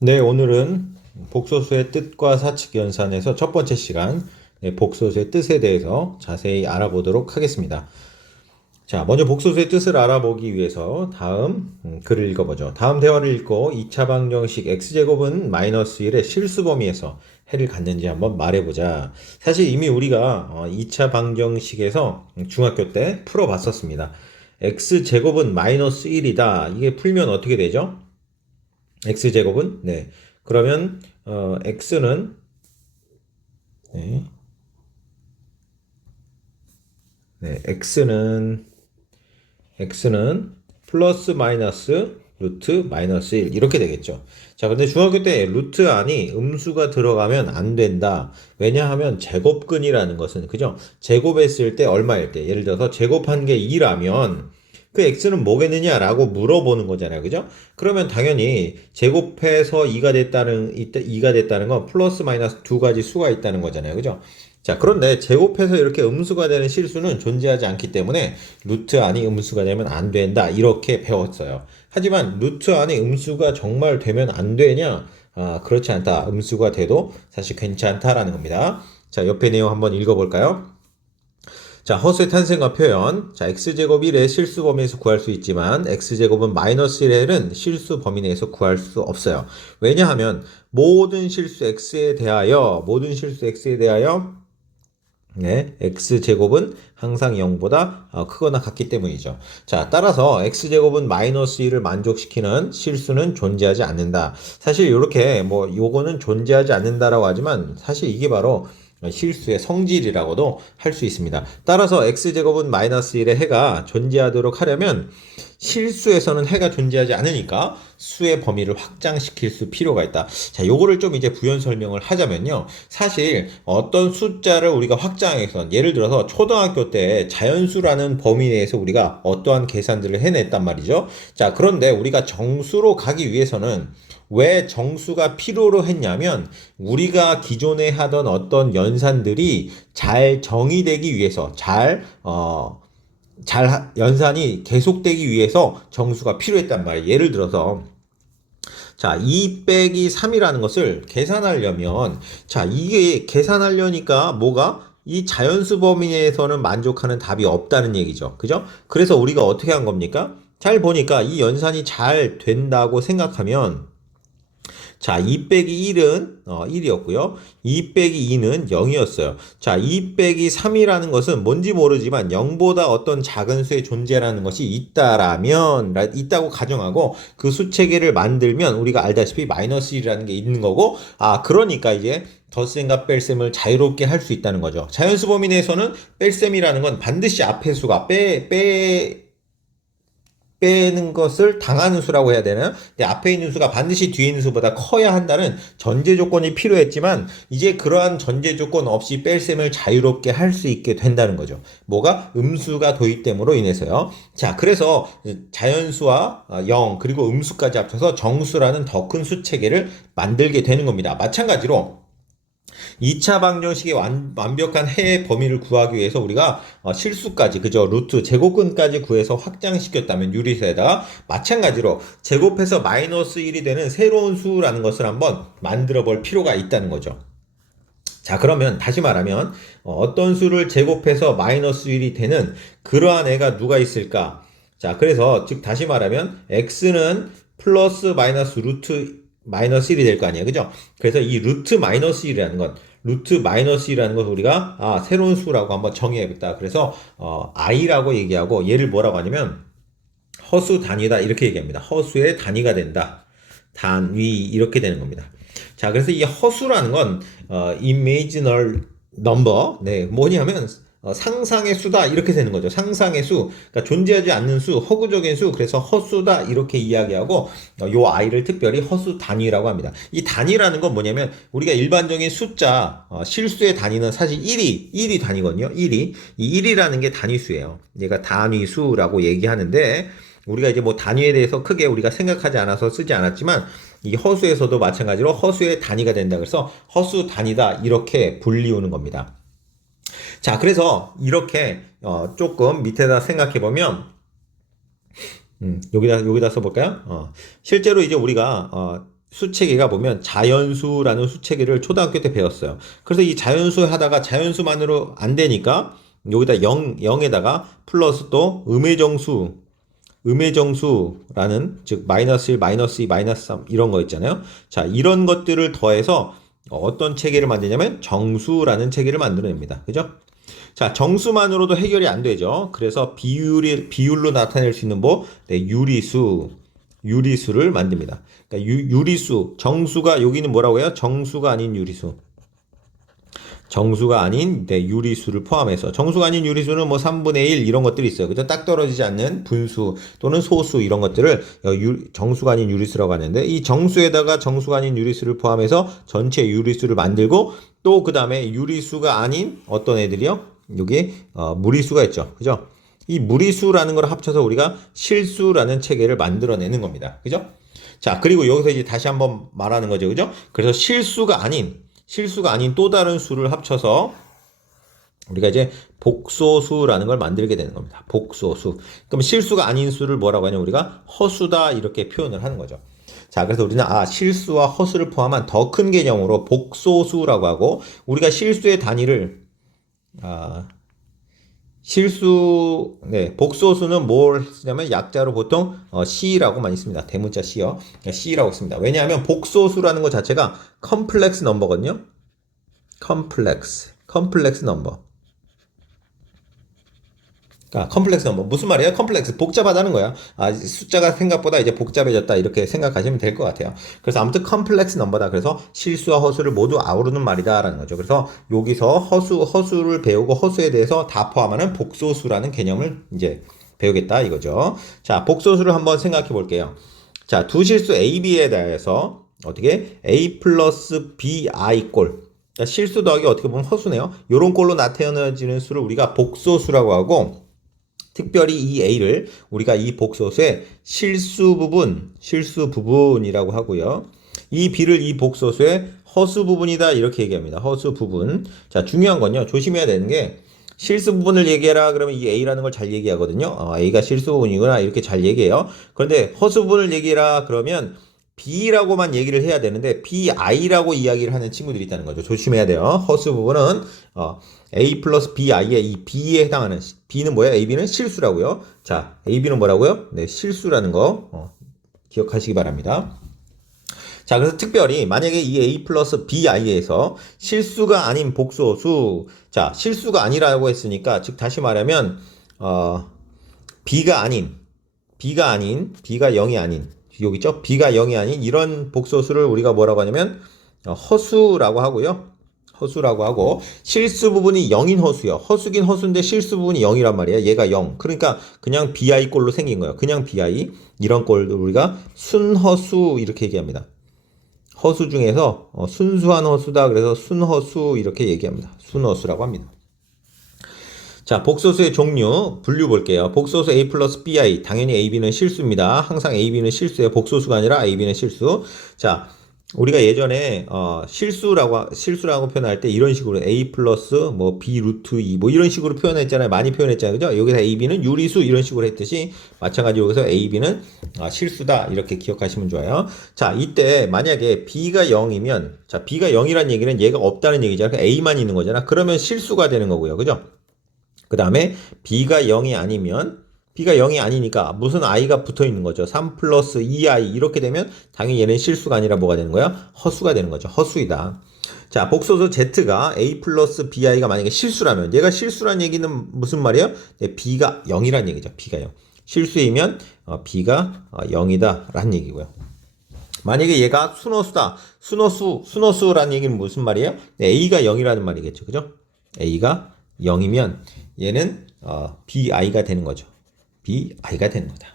네, 오늘은 복소수의 뜻과 사칙 연산에서 첫 번째 시간, 복소수의 뜻에 대해서 자세히 알아보도록 하겠습니다. 자, 먼저 복소수의 뜻을 알아보기 위해서 다음 글을 읽어보죠. 다음 대화를 읽고 2차 방정식 x제곱은 마이너스 1의 실수 범위에서 해를 갖는지 한번 말해보자. 사실 이미 우리가 2차 방정식에서 중학교 때 풀어봤었습니다. x제곱은 마이너스 1이다. 이게 풀면 어떻게 되죠? x제곱은 네. 그러면 x는 네. 네. x는 플러스 마이너스 루트 마이너스 1 이렇게 되겠죠. 자, 근데 중학교 때 루트 안이 음수가 들어가면 안 된다. 왜냐하면 제곱근이라는 것은 그죠? 제곱했을 때 얼마일 때 예를 들어서 제곱한 게 2라면 그 x는 뭐겠느냐라고 물어보는 거잖아요. 그죠? 그러면 당연히 제곱해서 2가 됐다는 건 플러스 마이너스 두 가지 수가 있다는 거잖아요. 그죠? 자, 그런데 제곱해서 이렇게 음수가 되는 실수는 존재하지 않기 때문에 루트 안이 음수가 되면 안 된다. 이렇게 배웠어요. 하지만 루트 안이 음수가 정말 되면 안 되냐? 아, 그렇지 않다. 음수가 돼도 사실 괜찮다라는 겁니다. 자, 옆에 내용 한번 읽어볼까요? 자, 허수의 탄생과 표현. 자, x제곱 1의 실수 범위에서 구할 수 있지만 x제곱은 마이너스 1은 실수 범위 내에서 구할 수 없어요. 왜냐하면 모든 실수 x에 대하여 네, x제곱은 항상 0보다 크거나 같기 때문이죠. 자, 따라서 x제곱은 마이너스 1을 만족시키는 실수는 존재하지 않는다. 사실 이렇게 요거는 존재하지 않는다라고 하지만 사실 이게 바로 실수의 성질이라고도 할 수 있습니다. 따라서 x제곱은 마이너스 1의 해가 존재하도록 하려면 실수에서는 해가 존재하지 않으니까 수의 범위를 확장시킬 수 필요가 있다. 자, 요거를 좀 이제 부연 설명을 하자면요. 사실 어떤 숫자를 우리가 확장해서 예를 들어서 초등학교 때 자연수라는 범위 내에서 우리가 어떠한 계산들을 해냈단 말이죠. 자, 그런데 우리가 정수로 가기 위해서는 왜 정수가 필요로 했냐면 우리가 기존에 하던 어떤 연산들이 잘 정의되기 위해서 연산이 계속되기 위해서 정수가 필요했단 말이에요. 예를 들어서 자, 2 빼기 3이라는 것을 계산하려면 자, 이게 계산하려니까 이 자연수 범위 내에서는 만족하는 답이 없다는 얘기죠. 그죠? 그래서 우리가 어떻게 한 겁니까? 잘 보니까 이 연산이 잘 된다고 생각하면 자, 2 빼기 1은 1이었고요. 2 빼기 2는 0이었어요. 자, 2 빼기 3이라는 것은 뭔지 모르지만 0보다 어떤 작은 수의 존재라는 것이 있다고 가정하고 그 수 체계를 만들면 우리가 알다시피 마이너스 1이라는 게 있는 거고 그러니까 이제 덧셈과 뺄셈을 자유롭게 할 수 있다는 거죠. 자연수 범위 내에서는 뺄셈이라는 건 반드시 앞의 수가 빼는 것을 당하는 수라고 해야 되나요? 근데 앞에 있는 수가 반드시 뒤에 있는 수보다 커야 한다는 전제 조건이 필요했지만 이제 그러한 전제 조건 없이 뺄셈을 자유롭게 할 수 있게 된다는 거죠. 뭐가? 음수가 도입됨으로 인해서요. 자, 그래서 자연수와 0 그리고 음수까지 합쳐서 정수라는 더 큰 수 체계를 만들게 되는 겁니다. 마찬가지로 2차 방정식의 완벽한 해의 범위를 구하기 위해서 우리가 실수까지 그죠 루트 제곱근까지 구해서 확장시켰다면 유리수에다가 마찬가지로 제곱해서 마이너스 1이 되는 새로운 수라는 것을 한번 만들어 볼 필요가 있다는 거죠. 자, 그러면 다시 말하면 어떤 수를 제곱해서 마이너스 1이 되는 그러한 애가 누가 있을까? 자, 그래서 즉 다시 말하면 x는 플러스 마이너스 루트 마이너스 1이 될 거 아니에요. 그죠? 그래서 이 루트 마이너스 1이라는 걸 우리가 새로운 수라고 한번 정의해야겠다. 그래서 i라고 얘기하고 얘를 뭐라고 하냐면 허수 단위다 이렇게 얘기합니다. 허수의 단위가 된다. 단위 이렇게 되는 겁니다. 자, 그래서 이 허수라는 건 imaginary number 네, 뭐냐면 상상의 수다 이렇게 되는 거죠. 상상의 수, 그러니까 존재하지 않는 수, 허구적인 수, 그래서 허수다 이렇게 이야기하고 요 아이를 특별히 허수 단위라고 합니다. 이 단위라는 건 뭐냐면 우리가 일반적인 숫자 실수의 단위는 사실 1이 단위거든요. 1이 이 1이라는 게 단위수예요. 얘가 단위수라고 얘기하는데 우리가 이제 단위에 대해서 크게 우리가 생각하지 않아서 쓰지 않았지만 이 허수에서도 마찬가지로 허수의 단위가 된다. 그래서 허수 단위다 이렇게 불리우는 겁니다. 자, 그래서 이렇게 조금 밑에다 생각해 보면 여기다 써볼까요? 실제로 이제 우리가 수체계가 보면 자연수라는 수체계를 초등학교 때 배웠어요. 그래서 이 자연수 하다가 자연수만으로 안 되니까 여기다 0에다가 플러스 또 음의 정수라는 즉 마이너스 1, 마이너스 2, 마이너스 3 이런 거 있잖아요. 자, 이런 것들을 더해서 어떤 체계를 만드냐면 정수라는 체계를 만들어냅니다. 그죠? 자, 정수만으로도 해결이 안 되죠. 그래서 비율로 나타낼 수 있는 뭐 네, 유리수를 만듭니다. 그러니까 유리수, 정수가 여기는 뭐라고 해요? 정수가 아닌 유리수. 정수가 아닌 네, 유리수를 포함해서 정수가 아닌 유리수는 뭐 3분의 1 이런 것들이 있어요. 그죠? 딱 떨어지지 않는 분수 또는 소수 이런 것들을 정수가 아닌 유리수라고 하는데 이 정수에다가 정수가 아닌 유리수를 포함해서 전체 유리수를 만들고 또 그 다음에 유리수가 아닌 어떤 애들이요? 여기 무리수가 있죠. 그죠? 이 무리수라는 걸 합쳐서 우리가 실수라는 체계를 만들어내는 겁니다. 그죠? 자, 그리고 여기서 이제 다시 한번 말하는 거죠. 그죠? 그래서 실수가 아닌 또 다른 수를 합쳐서 우리가 이제 복소수라는 걸 만들게 되는 겁니다. 복소수. 그럼 실수가 아닌 수를 뭐라고 하냐면 우리가 허수다 이렇게 표현을 하는 거죠. 자, 그래서 우리는 실수와 허수를 포함한 더 큰 개념으로 복소수라고 하고 우리가 실수의 단위를 복소수는 뭘 쓰냐면 약자로 보통 C라고 많이 씁니다. 대문자 C요. C라고 씁니다. 왜냐하면 복소수라는 것 자체가 컴플렉스 넘버거든요. 컴플렉스 넘버. 컴플렉스 넘버. 무슨 말이에요? 컴플렉스. 복잡하다는 거야. 숫자가 생각보다 이제 복잡해졌다. 이렇게 생각하시면 될 것 같아요. 그래서 아무튼 컴플렉스 넘버다. 그래서 실수와 허수를 모두 아우르는 말이다라는 거죠. 그래서 여기서 허수를 배우고 허수에 대해서 다 포함하는 복소수라는 개념을 이제 배우겠다 이거죠. 자, 복소수를 한번 생각해 볼게요. 자, 두 실수 A, B에 대해서 어떻게 A 플러스 BI 꼴. 실수 더하기 어떻게 보면 허수네요. 요런 꼴로 나타내지는 수를 우리가 복소수라고 하고 특별히 이 A를 우리가 이 복소수의 실수 부분이라고 하고요. 이 B를 이 복소수의 허수 부분이다 이렇게 얘기합니다. 허수 부분. 자, 중요한 건요. 조심해야 되는 게 실수 부분을 얘기해라 그러면 이 A라는 걸 잘 얘기하거든요. A가 실수 부분이구나 이렇게 잘 얘기해요. 그런데 허수 부분을 얘기해라 그러면 B라고만 얘기를 해야 되는데 BI라고 이야기를 하는 친구들이 있다는 거죠. 조심해야 돼요. 허수 부분은 A 플러스 BI의 이 B에 해당하는 B는 뭐야? AB는 실수라고요. 자, AB는 뭐라고요? 네, 실수라는 거 기억하시기 바랍니다. 자, 그래서 특별히 만약에 이 A 플러스 BI에서 실수가 아닌 복소수, 자, 실수가 아니라고 했으니까 즉 다시 말하면 B가 0이 아닌 여기 있죠? B가 0이 아닌 이런 복소수를 우리가 뭐라고 하냐면 허수라고 하고요. 허수라고 하고 실수 부분이 0인 허수요. 허수긴 허수인데 실수 부분이 0이란 말이에요. 얘가 0. 그러니까 그냥 BI 꼴로 생긴 거예요. 그냥 BI. 이런 꼴을 우리가 순허수 이렇게 얘기합니다. 허수 중에서 순수한 허수다. 그래서 순허수 이렇게 얘기합니다. 순허수라고 합니다. 자, 복소수의 종류 분류 볼게요. 복소수 A 플러스 BI 당연히 AB는 실수입니다. 항상 AB는 실수예요. 복소수가 아니라 AB는 실수. 자, 우리가 예전에 실수라고 표현할 때 이런 식으로 A 플러스 뭐 B 루트 2 뭐 이런 식으로 표현했잖아요. 많이 표현했잖아요. 그죠? 여기서 AB는 유리수 이런 식으로 했듯이 마찬가지로 여기서 AB는 실수다 이렇게 기억하시면 좋아요. 자, 이때 만약에 B가 0이면 자, B가 0이란 얘기는 얘가 없다는 얘기잖아요. 그러니까 A만 있는 거잖아. 그러면 실수가 되는 거고요. 그죠? 그 다음에 B가 0이 아니니까 무슨 i가 붙어 있는 거죠. 3 플러스 2i 이렇게 되면 당연히 얘는 실수가 아니라 뭐가 되는 거야? 허수가 되는 거죠. 허수이다. 자, 복소수 Z가 A 플러스 BI가 만약에 실수라면 얘가 실수란 얘기는 무슨 말이에요? 네, B가 0이란 얘기죠. B가 0. 실수이면 B가 0이다 라는 얘기고요. 만약에 얘가 순허수다. 순허수라는 얘기는 무슨 말이에요? 네, A가 0이라는 말이겠죠. 그죠? A가 0이면 얘는 BI가 되는 거죠. BI가 되는 거다.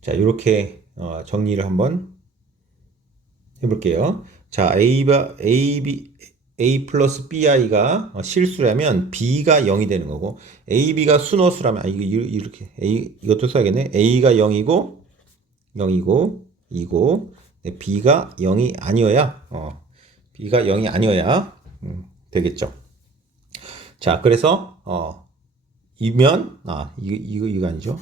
자, 이렇게 정리를 한번 해볼게요. 자, A 플러스 BI가 실수라면 B가 0이 되는 거고 AB가 순허수라면 이렇게 이것도 써야겠네. A가 0이고 네, B가 0이 아니어야 B가 0이 아니어야 되겠죠. 자, 그래서 이거 아니죠.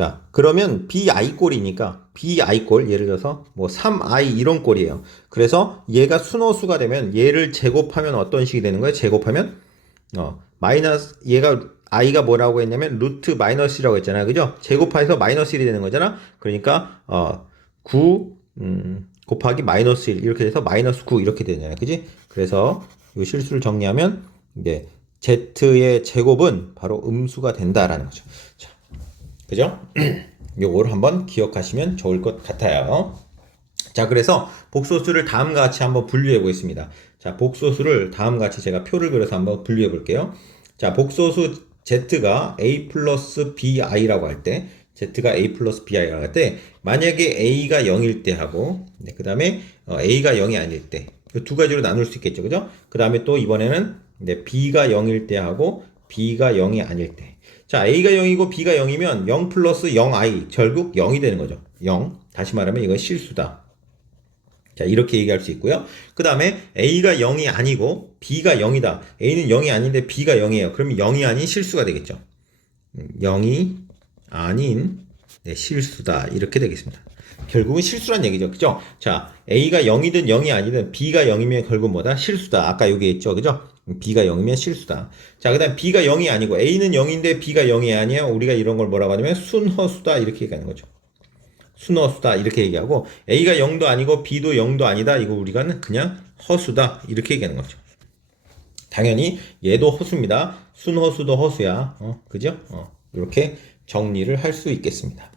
자, 그러면 bi꼴이니까 bi꼴 예를 들어서 뭐 3i 이런 꼴이에요. 그래서 얘가 순호수가 되면 얘를 제곱하면 어떤 식이 되는 거예요? 제곱하면 마이너스 얘가 i가 뭐라고 했냐면 루트 마이너스라고 했잖아요. 그죠? 제곱해서 마이너스 1이 되는 거잖아. 그러니까 9 곱하기 마이너스 1 이렇게 돼서 마이너스 9 이렇게 되잖아요. 그지? 그래서 이 실수를 정리하면 이제 z의 제곱은 바로 음수가 된다라는 거죠. 자, 그죠? 요걸 한번 기억하시면 좋을 것 같아요. 자, 그래서 복소수를 다음과 같이 한번 분류해 보겠습니다. 자, 복소수를 다음과 같이 제가 표를 그려서 한번 분류해 볼게요. 자, 복소수 z가 a 플러스 bi라고 할 때, z가 a 플러스 bi라고 할 때, 만약에 a가 0일 때 하고, 네, 그 다음에 a가 0이 아닐 때, 두 가지로 나눌 수 있겠죠, 그죠? 그 다음에 또 이번에는 네, b가 0일 때 하고, b가 0이 아닐 때. 자, a가 0이고 b가 0이면 0 플러스 0i 결국 0이 되는 거죠. 0. 다시 말하면 이건 실수다. 자, 이렇게 얘기할 수 있고요. 그 다음에 a가 0이 아니고 b가 0이다. a는 0이 아닌데 b가 0이에요. 그러면 0이 아닌 실수가 되겠죠. 0이 아닌 네, 실수다. 이렇게 되겠습니다. 결국은 실수란 얘기죠. 그죠? 자, a가 0이든 0이 아니든 b가 0이면 결국 뭐다? 실수다. 아까 여기 있죠. 그죠? b가 0이면 실수다. 자, 그 다음 b가 0이 아니고 a는 0인데 b가 0이 아니야. 우리가 이런 걸 뭐라고 하냐면 순허수다. 이렇게 얘기하는 거죠. 순허수다. 이렇게 얘기하고 a가 0도 아니고 b도 0도 아니다. 이거 우리가 그냥 허수다. 이렇게 얘기하는 거죠. 당연히 얘도 허수입니다. 순허수도 허수야. 그죠? 이렇게 정리를 할 수 있겠습니다.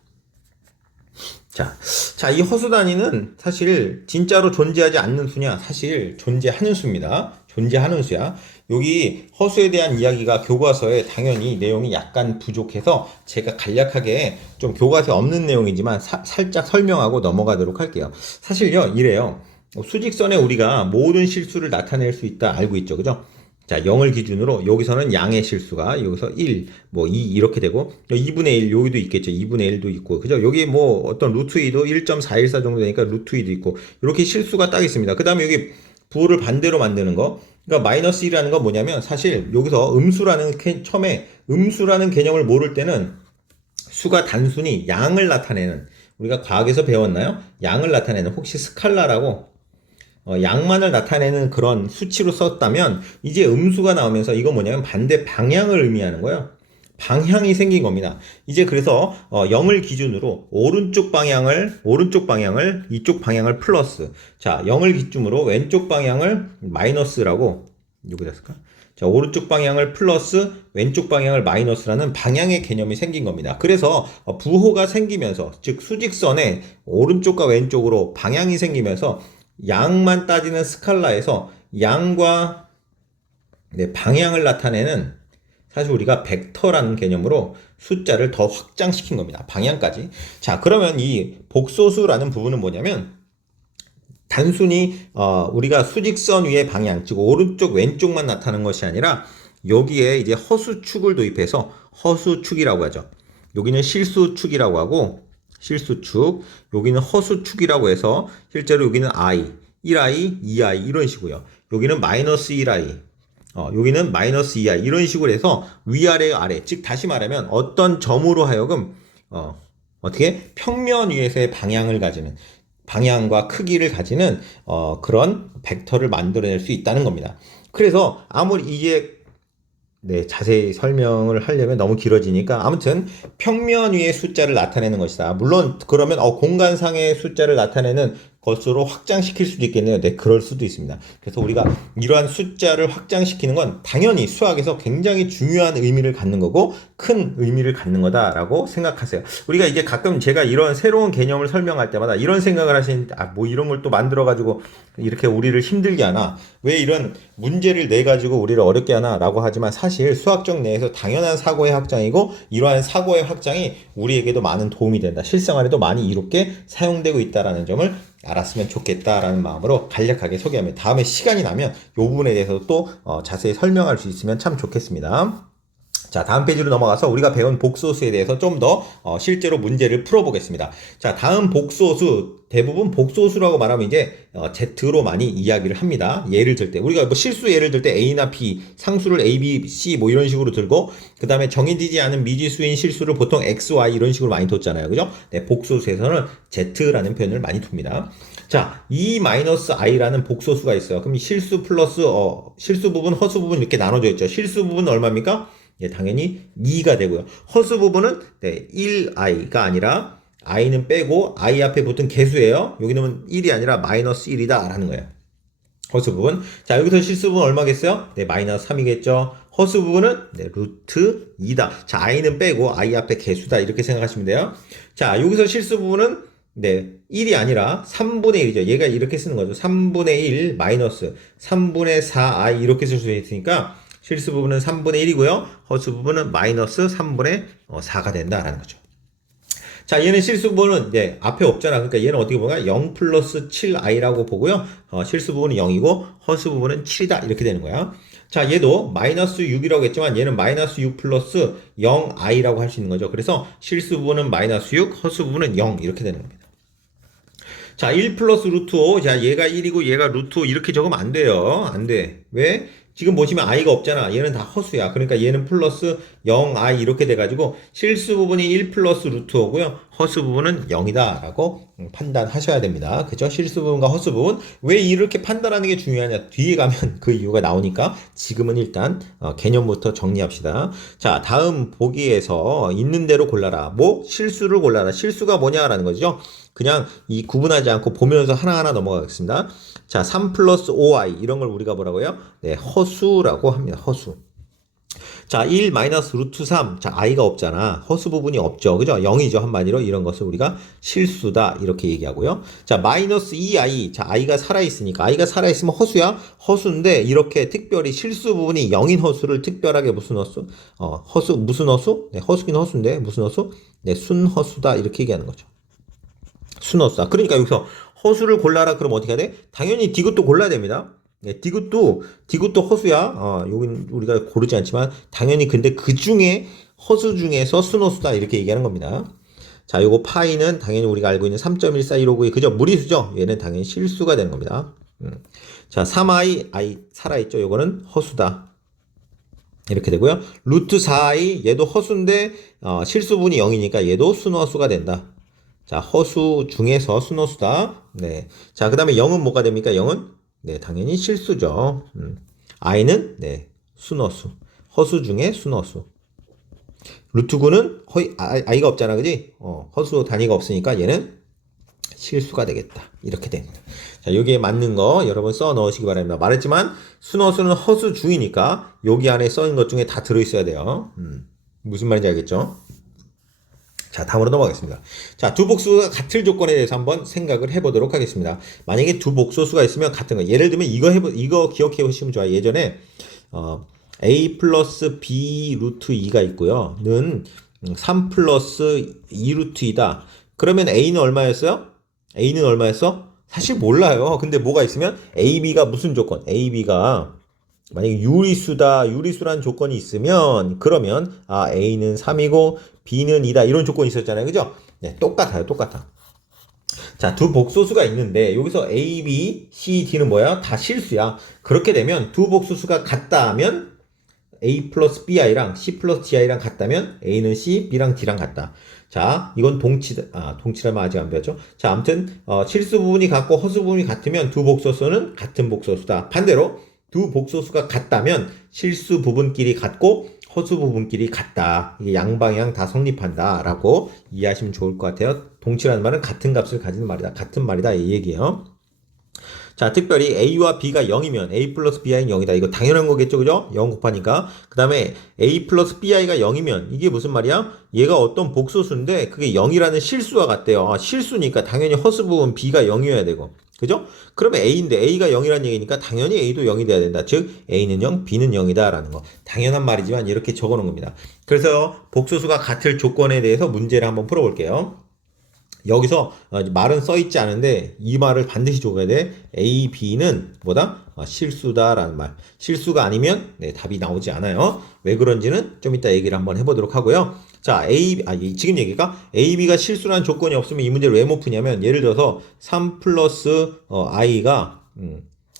자, 이 허수 단위는 사실 진짜로 존재하지 않는 수냐? 사실 존재하는 수입니다. 존재하는 수야. 여기 허수에 대한 이야기가 교과서에 당연히 내용이 약간 부족해서 제가 간략하게 좀 교과서에 없는 내용이지만 살짝 설명하고 넘어가도록 할게요. 사실요, 이래요. 수직선에 우리가 모든 실수를 나타낼 수 있다 알고 있죠. 그죠? 자, 0을 기준으로 여기서는 양의 실수가 여기서 1, 뭐 2 이렇게 되고 2분의 1 여기도 있겠죠. 2분의 1도 있고 그죠? 여기 뭐 어떤 루트 2도 1.414 정도 되니까 루트 2도 있고 이렇게 실수가 딱 있습니다. 그 다음에 여기 부호를 반대로 만드는 거 그러니까 마이너스 1이라는 건 뭐냐면 사실 여기서 처음에 음수라는 개념을 모를 때는 수가 단순히 양을 나타내는 우리가 과학에서 배웠나요? 양을 나타내는 혹시 스칼라라고 양만을 나타내는 그런 수치로 썼다면 이제 음수가 나오면서 이건 뭐냐면 반대 방향을 의미하는 거예요. 방향이 생긴 겁니다. 이제 그래서 0을 기준으로 오른쪽 방향을 이쪽 방향을 플러스 자 0을 기준으로 왼쪽 방향을 마이너스라고 여기다 쓸까? 자 오른쪽 방향을 플러스 왼쪽 방향을 마이너스라는 방향의 개념이 생긴 겁니다. 그래서 부호가 생기면서 즉 수직선에 오른쪽과 왼쪽으로 방향이 생기면서 양만 따지는 스칼라에서 양과 방향을 나타내는 사실 우리가 벡터라는 개념으로 숫자를 더 확장시킨 겁니다. 방향까지. 자, 그러면 이 복소수라는 부분은 뭐냐면 단순히 우리가 수직선 위의 방향, 즉 오른쪽 왼쪽만 나타나는 것이 아니라 여기에 이제 허수축을 도입해서 허수축이라고 하죠. 여기는 실수축이라고 하고 실수축, 여기는 허수축이라고 해서 실제로 여기는 i, 1i, 2i 이런 식으로요. 여기는 마이너스 1i, 여기는 마이너스 2i 이런 식으로 해서 위아래 아래, 즉 다시 말하면 어떤 점으로 하여금 어떻게 평면 위에서의 방향을 가지는 방향과 크기를 가지는 그런 벡터를 만들어낼 수 있다는 겁니다. 그래서 아무리 이게 자세히 설명을 하려면 너무 길어지니까 아무튼 평면 위의 숫자를 나타내는 것이다. 물론 그러면 공간상의 숫자를 나타내는 것으로 확장시킬 수도 있겠네요. 네, 그럴 수도 있습니다. 그래서 우리가 이러한 숫자를 확장시키는 건 당연히 수학에서 굉장히 중요한 의미를 갖는 거고 큰 의미를 갖는 거다라고 생각하세요. 우리가 이제 가끔 제가 이런 새로운 개념을 설명할 때마다 이런 생각을 하시는데 뭐 이런 걸 또 만들어 가지고 이렇게 우리를 힘들게 하나? 왜 이런 문제를 내 가지고 우리를 어렵게 하나라고 하지만 사실 수학적 내에서 당연한 사고의 확장이고 이러한 사고의 확장이 우리에게도 많은 도움이 된다. 실생활에도 많이 이롭게 사용되고 있다라는 점을 알았으면 좋겠다라는 마음으로 간략하게 소개합니다. 다음에 시간이 나면 이 부분에 대해서 또 자세히 설명할 수 있으면 참 좋겠습니다. 자, 다음 페이지로 넘어가서 우리가 배운 복소수에 대해서 좀 더 실제로 문제를 풀어보겠습니다. 자, 다음 복소수, 대부분 복소수라고 말하면 이제 Z로 많이 이야기를 합니다. 예를 들 때 우리가 뭐 실수 예를 들 때 A나 B, 상수를 A, B, C 뭐 이런 식으로 들고 그 다음에 정해지지 않은 미지수인 실수를 보통 X, Y 이런 식으로 많이 뒀잖아요. 그죠? 네, 복소수에서는 Z라는 표현을 많이 둡니다. 자, E-I라는 복소수가 있어요. 그럼 실수 플러스 실수 부분, 허수 부분 이렇게 나눠져 있죠. 실수 부분은 얼마입니까? 예, 당연히 2가 되고요. 허수 부분은 1i가 아니라 i는 빼고 i 앞에 붙은 개수예요. 여기는 1이 아니라 마이너스 1이다 라는 거예요. 허수 부분. 자, 여기서 실수 부분 얼마겠어요? 네, 마이너스 3이겠죠. 허수 부분은 루트 2다. 자, i는 빼고 i 앞에 개수다 이렇게 생각하시면 돼요. 자, 여기서 실수 부분은 1이 아니라 3분의 1이죠. 얘가 이렇게 쓰는 거죠. 3분의 1 마이너스 3분의 4i 이렇게 쓸 수 있으니까 실수 부분은 3분의 1이고요. 허수 부분은 마이너스 3분의 4가 된다라는 거죠. 자, 얘는 실수 부분은 앞에 없잖아. 그러니까 얘는 어떻게 보면 0 플러스 7i라고 보고요. 실수 부분은 0이고 허수 부분은 7이다. 이렇게 되는 거야. 자, 얘도 마이너스 6이라고 했지만 얘는 마이너스 6 플러스 0i라고 할 수 있는 거죠. 그래서 실수 부분은 마이너스 6, 허수 부분은 0 이렇게 되는 겁니다. 자, 1 플러스 루트 5. 자, 얘가 1이고 얘가 루트 5 이렇게 적으면 안 돼요. 안 돼. 왜? 지금 보시면 i가 없잖아. 얘는 다 허수야. 그러니까 얘는 플러스 0i 이렇게 돼가지고 실수 부분이 1 플러스 루트 5고요. 허수 부분은 0이다 라고 판단하셔야 됩니다. 그죠? 실수 부분과 허수 부분. 왜 이렇게 판단하는 게 중요하냐? 뒤에 가면 그 이유가 나오니까 지금은 일단 개념부터 정리합시다. 자, 다음 보기에서 있는 대로 골라라. 뭐? 실수를 골라라. 실수가 뭐냐라는 거죠. 그냥 이 구분하지 않고 보면서 하나하나 넘어가겠습니다. 자, 3 플러스 5i 이런 걸 우리가 뭐라고요? 네, 허수라고 합니다. 허수. 자, 1 마이너스 루트 3. 자, i가 없잖아. 허수 부분이 없죠. 그죠? 0이죠. 한마디로 이런 것을 우리가 실수다 이렇게 얘기하고요. 자, 마이너스 2i. 자, i가 살아있으니까. i가 살아있으면 허수야? 허수인데 이렇게 특별히 실수 부분이 0인 허수를 특별하게 무슨 허수? 허수, 무슨 허수? 네, 허수긴 허수인데 무슨 허수? 네, 순허수다 이렇게 얘기하는 거죠. 순허수다. 그러니까 여기서 허수를 골라라 그러면 어떻게 해야 돼? 당연히 디귿도 골라야 됩니다. 네, 디귿도 허수야. 여기는 우리가 고르지 않지만 당연히 근데 그 중에 허수 중에서 순허수다 이렇게 얘기하는 겁니다. 자, 요거 파이는 당연히 우리가 알고 있는 3.1415의 그저 무리수죠. 얘는 당연히 실수가 되는 겁니다. 자, 3i 살아있죠. 요거는 허수다. 이렇게 되고요. 루트 4i 얘도 허수인데 실수 부분이 0이니까 얘도 순허수가 된다. 자, 허수 중에서 순허수다. 네. 자, 그 다음에 0은 뭐가 됩니까? 0은? 네, 당연히 실수죠. i는, 네, 순허수. 허수 중에 순허수. 루트 9는 i가 없잖아. 그지? 허수 단위가 없으니까 얘는 실수가 되겠다. 이렇게 됩니다. 자, 여기에 맞는 거 여러분 써 넣으시기 바랍니다. 말했지만 순허수는 허수 중이니까 여기 안에 써 있는 것 중에 다 들어있어야 돼요. 무슨 말인지 알겠죠? 자, 다음으로 넘어가겠습니다. 자, 두 복수가 같을 조건에 대해서 한번 생각을 해보도록 하겠습니다. 만약에 두 복소수가 있으면 같은 거. 예를 들면 이거 기억해 보시면 좋아요. 예전에 a 플러스 b 루트 2가 있고요. 는 3 플러스 2 루트 2다. 그러면 a는 얼마였어요? a는 얼마였어? 사실 몰라요. 근데 뭐가 있으면 ab가 무슨 조건? ab가 만약에 유리수라는 조건이 있으면 그러면 A는 3이고 B는 2다 이런 조건이 있었잖아요. 그죠? 네, 똑같아요. 똑같아. 자, 두 복소수가 있는데 여기서 A, B, C, D는 뭐야? 다 실수야. 그렇게 되면 두 복소수가 같다면 A 플러스 BI랑 C 플러스 DI랑 같다면 A는 C, B랑 D랑 같다. 자, 이건 동치라면 아직 안 배웠죠? 자, 아무튼 실수 부분이 같고 허수 부분이 같으면 두 복소수는 같은 복소수다. 반대로 두 복소수가 같다면 실수 부분끼리 같고 허수 부분끼리 같다. 이게 양방향 다 성립한다 라고 이해하시면 좋을 것 같아요. 동치라는 말은 같은 값을 가지는 말이다. 같은 말이다 이 얘기예요. 자, 특별히 A와 B가 0이면 A 플러스 BI는 0이다. 이거 당연한 거겠죠, 그죠? 0 곱하니까. 그 다음에 A 플러스 BI가 0이면 이게 무슨 말이야? 얘가 어떤 복소수인데 그게 0이라는 실수와 같대요. 실수니까 당연히 허수 부분 B가 0이어야 되고. 그죠? 그러면 A인데 A가 0이라는 얘기니까 당연히 A도 0이 돼야 된다. 즉 A는 0, B는 0이다 라는 거. 당연한 말이지만 이렇게 적어 놓은 겁니다. 그래서 복소수가 같을 조건에 대해서 문제를 한번 풀어볼게요. 여기서 말은 써 있지 않은데 이 말을 반드시 줘야 돼. A, B는 뭐다? 실수다라는 말. 실수가 아니면 네, 답이 나오지 않아요. 왜 그런지는 좀 이따 얘기를 한번 해보도록 하고요. 자, 지금 얘기가 A, B가 실수라는 조건이 없으면 이 문제를 왜 못 푸냐면 예를 들어서 3 플러스 I가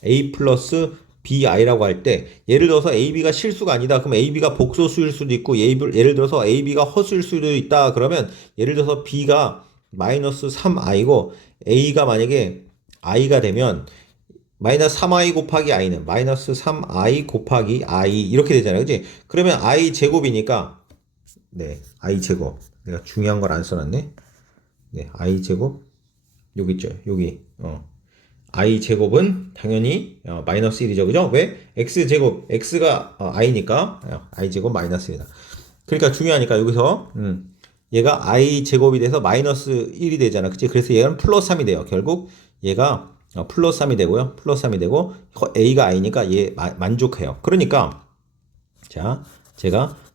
A 플러스 BI라고 할 때 예를 들어서 AB가 실수가 아니다. 그럼 AB가 복소수일 수도 있고 예를 들어서 AB가 허수일 수도 있다. 그러면 예를 들어서 B가 마이너스 3i고 A가 만약에 i가 되면 마이너스 3i 곱하기 i는 마이너스 3i 곱하기 i 이렇게 되잖아요. 그치? 그러면 i 제곱이니까 네, i 제곱. 내가 중요한 걸 안 써놨네. 네, i 제곱 여기 있죠. 여기 i 제곱은 당연히 마이너스 1이죠. 그죠? 왜? x 제곱 x가 i니까 i 제곱 마이너스 1이다. 그러니까 중요하니까 여기서 얘가 i 제곱이 돼서 마이너스 1이 되잖아. 그치? 그래서 얘는 플러스 3이 돼요. 결국 얘가 플러스 3이 되고요. 플러스 3이 되고 a가 i니까 얘 만족해요. 그러니까 제가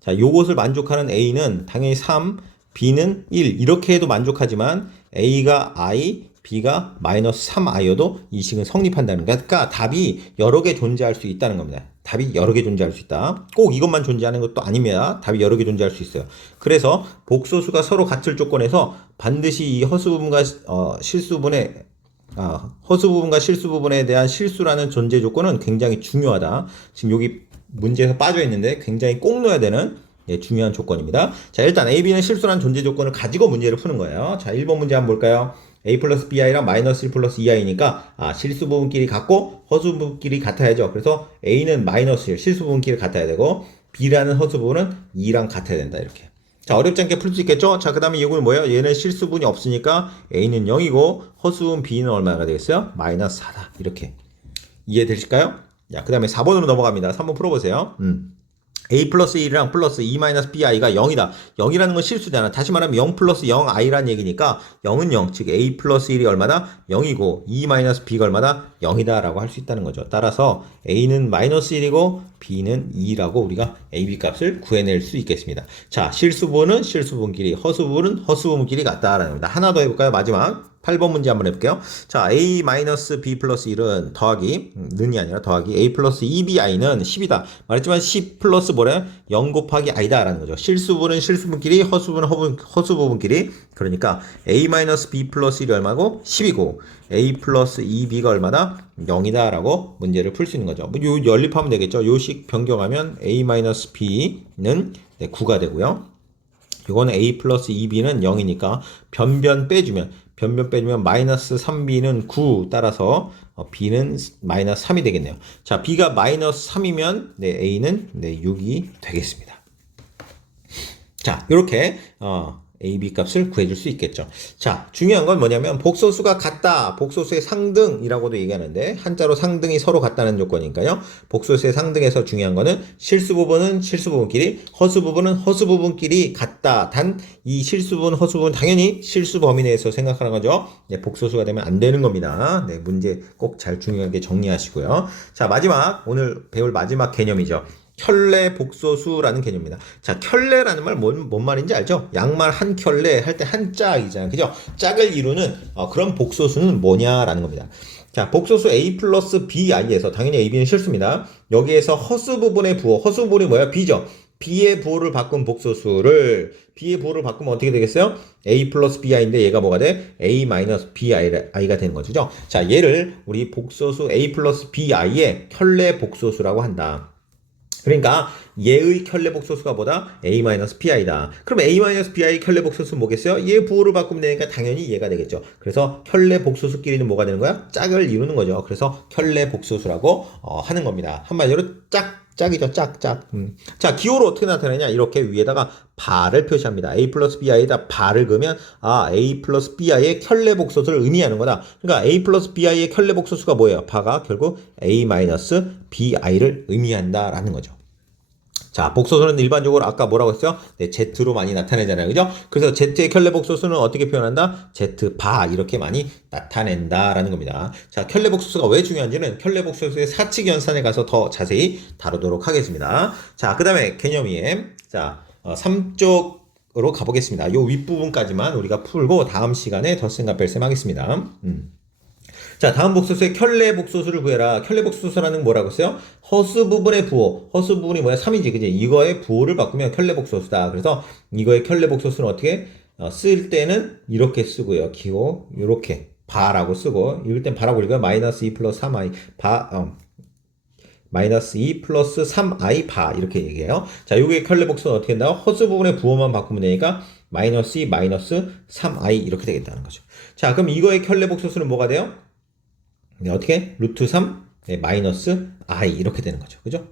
요것을 만족하는 a는 당연히 3, b는 1 이렇게 해도 만족하지만 a가 i, b가 마이너스 3i여도 이 식은 성립한다는 거야. 그러니까 답이 여러 개 존재할 수 있다는 겁니다. 답이 여러 개 존재할 수 있다. 꼭 이것만 존재하는 것도 아닙니다. 답이 여러 개 존재할 수 있어요. 그래서 복소수가 서로 같을 조건에서 반드시 이 허수부분과 허수부분과 실수부분에 대한 실수라는 존재 조건은 굉장히 중요하다. 지금 여기 문제에서 빠져 있는데 굉장히 꼭 넣어야 되는 중요한 조건입니다. 자, 일단 A, B는 실수라는 존재 조건을 가지고 문제를 푸는 거예요. 자, 1번 문제 한번 볼까요? A 플러스 BI랑 마이너스 1 플러스 2i니까 실수 부분끼리 같고 허수 부분끼리 같아야죠. 그래서 A는 마이너스 1 실수 부분끼리 같아야 되고 B라는 허수 부분은 2랑 같아야 된다. 이렇게. 자, 어렵지 않게 풀 수 있겠죠? 자, 그 다음에 이건 뭐예요? 얘는 실수 부분이 없으니까 A는 0이고 허수 부분 B는 얼마가 되겠어요? 마이너스 4다. 이렇게. 이해되실까요? 자, 그 다음에 4번으로 넘어갑니다. 3번 풀어보세요. A 플러스 1이랑 플러스 2 마이너스 bi가 0이다. 0이라는 건 실수잖아. 다시 말하면 0 플러스 0i라는 얘기니까 0은 0. 즉 A 플러스 1이 얼마다? 0이고 2 마이너스 b가 얼마다? 0이다 라고 할 수 있다는 거죠. 따라서 A는 마이너스 1이고 B는 2라고 우리가 AB 값을 구해낼 수 있겠습니다. 자, 실수부분은 실수부분끼리, 허수부분은 허수부분끼리 같다라는 겁니다. 하나 더 해볼까요? 마지막 8번 문제 한번 해볼게요. 자, A 마이너스 B 플러스 1은 더하기, 는이 아니라 더하기 A 플러스 2BI는 10이다. 말했지만 10 플러스 뭐래? 0 곱하기 I다 라는 거죠. 실수부분은 실수부분끼리, 허수부분은 허수부분끼리. 그러니까 A 마이너스 B 플러스 1이 얼마고? 10이고 A 플러스 2B가 얼마다? 0이다 라고 문제를 풀 수 있는 거죠. 요 연립하면 되겠죠. 요식 변경하면 A 마이너스 B는 9가 되고요. 이거는 A 플러스 2B는 0이니까 변변 빼주면 마이너스 3B는 9 따라서 B는 마이너스 3이 되겠네요. 자, B가 마이너스 3이면 A는 6이 되겠습니다. 자, 이렇게 AB 값을 구해줄 수 있겠죠. 자, 중요한 건 뭐냐면 복소수가 같다. 복소수의 상등이라고도 얘기하는데 한자로 상등이 서로 같다는 조건이니까요. 복소수의 상등에서 중요한 거는 실수 부분은 실수 부분끼리, 허수 부분은 허수 부분끼리 같다. 단 이 실수 부분, 허수 부분 당연히 실수 범위 내에서 생각하는 거죠. 네, 복소수가 되면 안 되는 겁니다. 네, 문제 꼭 잘 중요하게 정리하시고요. 자, 마지막 오늘 배울 마지막 개념이죠. 켤레 복소수라는 개념입니다. 자, 켤레라는 말 뭔 말인지 알죠? 양말 한 켤레 할 때 한 짝이잖아요. 그죠? 짝을 이루는 그런 복소수는 뭐냐라는 겁니다. 자, 복소수 A 플러스 BI에서 당연히 A, B는 실수입니다. 여기에서 허수 부분의 부호, 허수 부분이 뭐야? B죠. B의 부호를 바꾼 복소수를 B의 부호를 바꾸면 어떻게 되겠어요? A 플러스 BI인데 얘가 뭐가 돼? A 마이너스 BI가 되는 거죠. 자, 얘를 우리 복소수 A 플러스 BI의 켤레 복소수라고 한다. 그러니까 얘의 켤레 복소수가 뭐다? A-BI다. 그럼 A-BI 켤레 복소수는 뭐겠어요? 얘 부호를 바꾸면 되니까 당연히 얘가 되겠죠. 그래서 켤레 복소수끼리는 뭐가 되는 거야? 짝을 이루는 거죠. 그래서 켤레 복소수라고 하는 겁니다. 한마디로 짝이죠. 짝. 자, 기호로 어떻게 나타내냐? 이렇게 위에다가 바를 표시합니다. A 플러스 BI에다 바를 그으면 A 플러스 BI의 켤레 복소수를 의미하는 거다. 그러니까 A 플러스 BI의 켤레 복소수가 뭐예요? 바가 결국 A 마이너스 BI를 의미한다라는 거죠. 자, 복소수는 일반적으로 아까 뭐라고 했어요? 네, Z로 많이 나타내잖아요. 그죠? 그래서 Z의 켤레 복소수는 어떻게 표현한다? Z 바 이렇게 많이 나타낸다라는 겁니다. 자, 켤레 복소수가 왜 중요한지는 켤레 복소수의 사칙 연산에 가서 더 자세히 다루도록 하겠습니다. 자, 그 다음에 개념이에 자, 3쪽 으로 가보겠습니다. 요 윗부분까지만 우리가 풀고 다음 시간에 덧셈과 뺄셈 하겠습니다. 자, 다음 복소수의 켤레 복소수를 구해라. 켤레 복소수라는 건 뭐라고 했어요? 허수 부분의 부호. 허수 부분이 뭐야? 3이지, 그지? 이거의 부호를 바꾸면 켤레 복소수다. 그래서 이거의 켤레 복소수는 어떻게? 쓸 때는 이렇게 쓰고요. 기호, 요렇게. 바라고 쓰고, 이럴 땐 바라고 읽어요. 마이너스 2 플러스 3i. 마이너스 2 플러스 3i 바. 이렇게 얘기해요. 자, 요게 켤레 복소는 어떻게 된다고? 허수 부분의 부호만 바꾸면 되니까, 마이너스 2, 마이너스 3i. 이렇게 되겠다는 거죠. 자, 그럼 이거의 켤레 복소수는 뭐가 돼요? 네, 어떻게? 루트 3, 네, 마이너스 i 이렇게 되는 거죠. 그죠?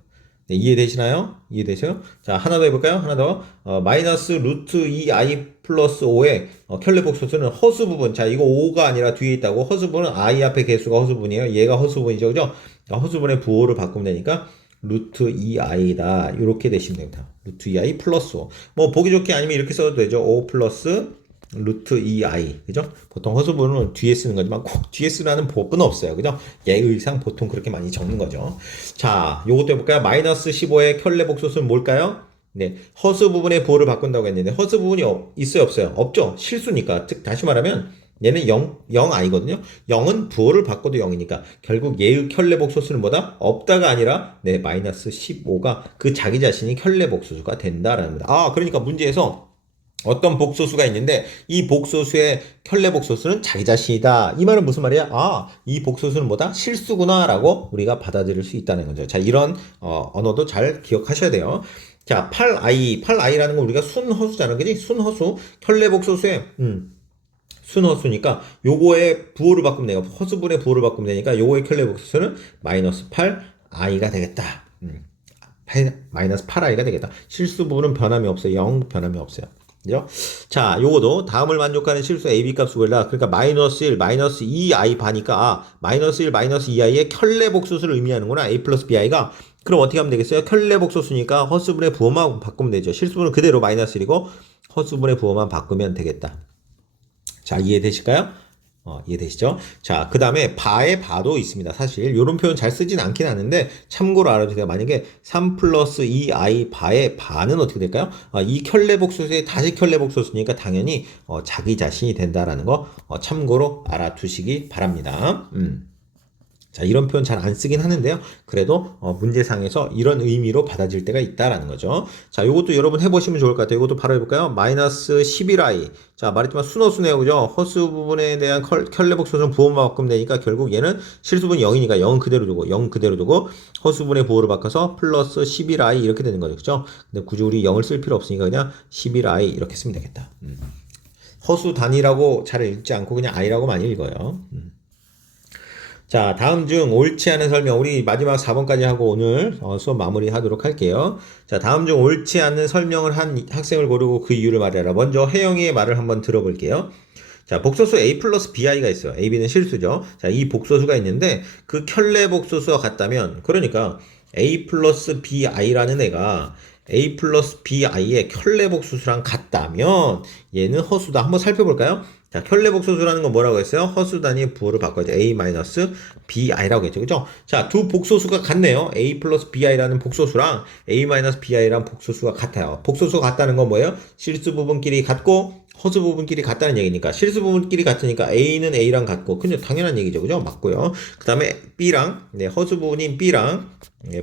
네, 이해되시나요? 이해되세요? 자, 하나 더 해볼까요? 하나 더. 마이너스 루트 2i 플러스 5의 켤레 복소수는 허수 부분. 자, 이거 5가 아니라 뒤에 있다고. 허수 부분은 i 앞에 개수가 허수 부분이에요. 얘가 허수 부분이죠. 그죠? 허수 부분의 부호를 바꾸면 되니까 루트 2i다. 이렇게 되시면 됩니다. 루트 2i 플러스 5. 뭐, 보기 좋게 아니면 이렇게 써도 되죠. 5 플러스 루트 2i, 그죠? 보통 허수부분은 뒤에 쓰는 거지만 꼭 뒤에 쓰라는 법은 없어요, 그죠? 예의상 보통 그렇게 많이 적는 거죠. 자, 요것도 해볼까요? 마이너스 15의 켤레 복소수는 뭘까요? 네, 허수 부분의 부호를 바꾼다고 했는데 허수 부분이 있어요, 없어요? 없죠? 실수니까. 즉 다시 말하면 얘는 0i거든요. 0은 부호를 바꿔도 0이니까 결국 얘의 켤레 복소수는 뭐다? 없다가 아니라 네, 마이너스 15가 그 자기 자신이 켤레 복소수가 된다라는 겁니다. 아, 그러니까 문제에서 어떤 복소수가 있는데 이 복소수의 켤레 복소수는 자기 자신이다. 이 말은 무슨 말이야? 아, 이 복소수는 뭐다? 실수구나 라고 우리가 받아들일 수 있다는 거죠. 자, 이런 언어도 잘 기억하셔야 돼요. 자, 8i라는 건 우리가 순허수잖아, 그지? 순허수, 켤레 복소수의 순허수니까 요거의 부호를 바꾸면 되니까 허수분의 부호를 바꾸면 되니까 요거의 켤레 복소수는 마이너스 8i가 되겠다. 마이너스 8i가 되겠다. 실수 부분은 변함이 없어요. 0 변함이 없어요. 그죠? 자, 요거도 다음을 만족하는 실수 AB 값 구해라. 그러니까 마이너스 1, 마이너스 2i 바니까 마이너스 1, 마이너스 2i의 켤레 복소수를 의미하는구나. A 플러스 bi가. 그럼 어떻게 하면 되겠어요? 켤레 복소수니까 허수분의 부호만 바꾸면 되죠. 실수분은 그대로 마이너스 1이고 허수분의 부호만 바꾸면 되겠다. 자, 이해되실까요? 이해되시죠? 자, 그 다음에 바의 바도 있습니다. 사실 이런 표현 잘 쓰진 않긴 하는데 참고로 알아주세요. 만약에 3 플러스 2i 바의 바는 어떻게 될까요? 이 켤레 복소수의 다시 켤레 복소수니까 당연히 자기 자신이 된다라는 거 참고로 알아두시기 바랍니다. 자, 이런 표현 잘 안 쓰긴 하는데요. 그래도 문제상에서 이런 의미로 받아질 때가 있다라는 거죠. 자, 요것도 여러분 해보시면 좋을 것 같아요. 이것도 바로 해볼까요? 마이너스 11i. 자, 말했지만 순허수네요. 그죠? 허수 부분에 대한 켤레 복소수는 부호만 바꾸면 되니까 결국 얘는 실수분 0이니까 0 그대로 두고 0 그대로 두고 허수분의 부호를 바꿔서 플러스 11i 이렇게 되는 거죠. 그죠? 근데 굳이 우리 0을 쓸 필요 없으니까 그냥 11i 이렇게 쓰면 되겠다. 허수 단위라고 잘 읽지 않고 그냥 i라고 많이 읽어요. 자, 다음 중 옳지 않은 설명. 우리 마지막 4번까지 하고 오늘 수업 마무리 하도록 할게요. 자, 다음 중 옳지 않은 설명을 한 학생을 고르고 그 이유를 말해라. 먼저 혜영이의 말을 한번 들어볼게요. 자, 복소수 A 플러스 BI가 있어요. A, B는 실수죠. 자, 이 복소수가 있는데 그 켤레 복소수와 같다면, 그러니까 A 플러스 BI라는 애가 A 플러스 BI의 켤레 복소수랑 같다면 얘는 허수다. 한번 살펴볼까요? 자, 켤레 복소수라는 건 뭐라고 했어요? 허수 단위의 부호를 바꿔야죠. A-bi라고 했죠. 그죠? 자, 두 복소수가 같네요. A 플러스 bi라는 복소수랑 A-bi라는 복소수가 같아요. 복소수가 같다는 건 뭐예요? 실수 부분끼리 같고 허수 부분끼리 같다는 얘기니까 실수 부분끼리 같으니까 A는 A랑 같고 그냥 당연한 얘기죠. 그죠? 맞고요. 그 다음에 B랑 허수 부분인 B랑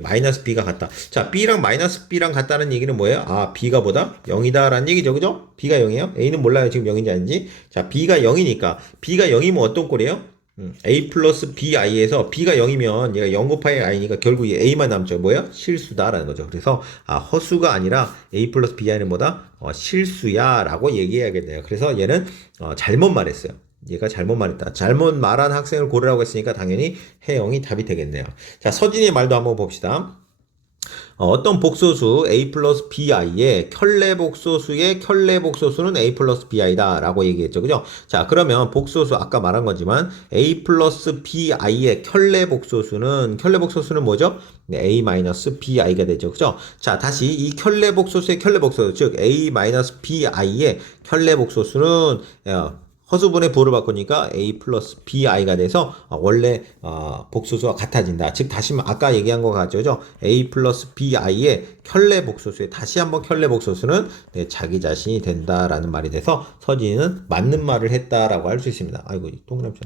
마이너스 B가 같다. 자, B랑 마이너스 B랑 같다는 얘기는 뭐예요? 아, B가 보다 0이다 라는 얘기죠. 그죠? B가 0이에요. A는 몰라요. 지금 0인지 아닌지. 자, B가 0이니까 B가 0이면 어떤 꼴이에요? A 플러스 BI에서 B가 0이면 얘가 0 곱하기 I니까 결국 A만 남죠. 뭐야? 실수다라는 거죠. 그래서 허수가 아니라 A 플러스 BI는 뭐다? 실수야 라고 얘기해야겠네요. 그래서 얘는 잘못 말했어요. 얘가 잘못 말했다. 잘못 말한 학생을 고르라고 했으니까 당연히 혜영이 답이 되겠네요. 자, 서진이의 말도 한번 봅시다. 어떤 복소수 A 플러스 BI의 켤레 복소수의 켤레 복소수는 A 플러스 BI다 라고 얘기했죠. 그죠? 자, 그러면 복소수 아까 말한 거지만 A 플러스 BI의 켤레 복소수는 뭐죠? 네, A 마이너스 BI가 되죠. 그죠? 자, 다시 이 켤레 복소수의 켤레 복소수 즉 A 마이너스 BI의 켤레 복소수는 허수분의 부호를 바꾸니까 a 플러스 bi가 돼서 원래 복소수와 같아진다. 즉 다시 아까 얘기한 거 같죠? a 플러스 bi의 켤레 복소수에 다시 한번 켤레 복소수는 네, 자기 자신이 된다라는 말이 돼서 서진이는 맞는 말을 했다라고 할 수 있습니다. 아이고 동그라미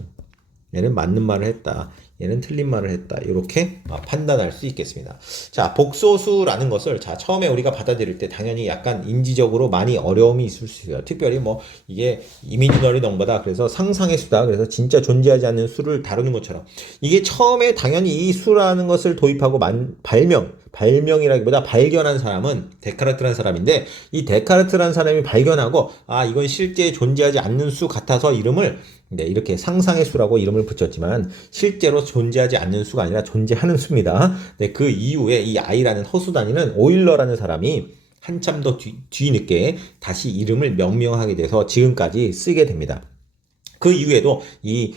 얘는 맞는 말을 했다. 얘는 틀린 말을 했다. 이렇게 판단할 수 있겠습니다. 자, 복소수라는 것을 자, 처음에 우리가 받아들일 때 당연히 약간 인지적으로 많이 어려움이 있을 수 있어요. 특별히 뭐 이게 이미지너리 넘버다. 그래서 상상의 수다. 그래서 진짜 존재하지 않는 수를 다루는 것처럼 이게 처음에 당연히 이 수라는 것을 도입하고 발명이라기보다 발견한 사람은 데카르트라는 사람인데 이 데카르트라는 사람이 발견하고 이건 실제 존재하지 않는 수 같아서 이름을 네, 이렇게 상상의 수라고 이름을 붙였지만 실제로 존재하지 않는 수가 아니라 존재하는 수입니다. 네, 그 이후에 이 i라는 허수 단위는 오일러라는 사람이 한참 더 뒤늦게 다시 이름을 명명하게 돼서 지금까지 쓰게 됩니다. 그 이후에도 이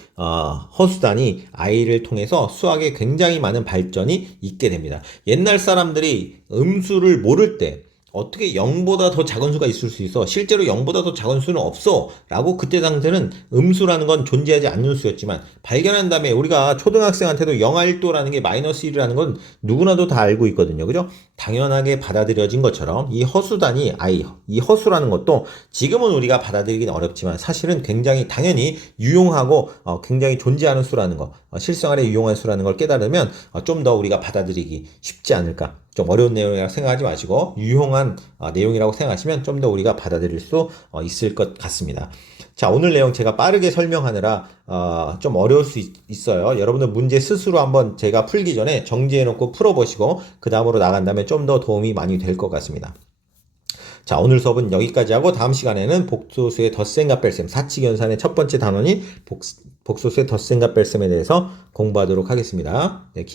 허수단이 i를 통해서 수학에 굉장히 많은 발전이 있게 됩니다. 옛날 사람들이 음수를 모를 때 어떻게 0보다 더 작은 수가 있을 수 있어? 실제로 0보다 더 작은 수는 없어 라고 그때 당시에는 음수라는 건 존재하지 않는 수였지만 발견한 다음에 우리가 초등학생한테도 0하1도라는 게 마이너스 1이라는 건 누구나도 다 알고 있거든요. 그죠? 당연하게 받아들여진 것처럼 이 허수단위 i, 이 허수라는 것도 지금은 우리가 받아들이기는 어렵지만 사실은 굉장히 당연히 유용하고 굉장히 존재하는 수라는 거, 실생활에 유용한 수라는 걸 깨달으면 좀 더 우리가 받아들이기 쉽지 않을까. 좀 어려운 내용이라고 생각하지 마시고 유용한 내용이라고 생각하시면 좀 더 우리가 받아들일 수 있을 것 같습니다. 자, 오늘 내용 제가 빠르게 설명하느라 좀 어려울 수 있어요. 여러분들 문제 스스로 한번 제가 풀기 전에 정지해 놓고 풀어보시고 그 다음으로 나간 다음에 좀 더 도움이 많이 될 것 같습니다. 자, 오늘 수업은 여기까지 하고 다음 시간에는 복소수의 덧셈과 뺄셈, 사칙연산의 첫 번째 단원인 복소수의 덧셈과 뺄셈에 대해서 공부하도록 하겠습니다. 네,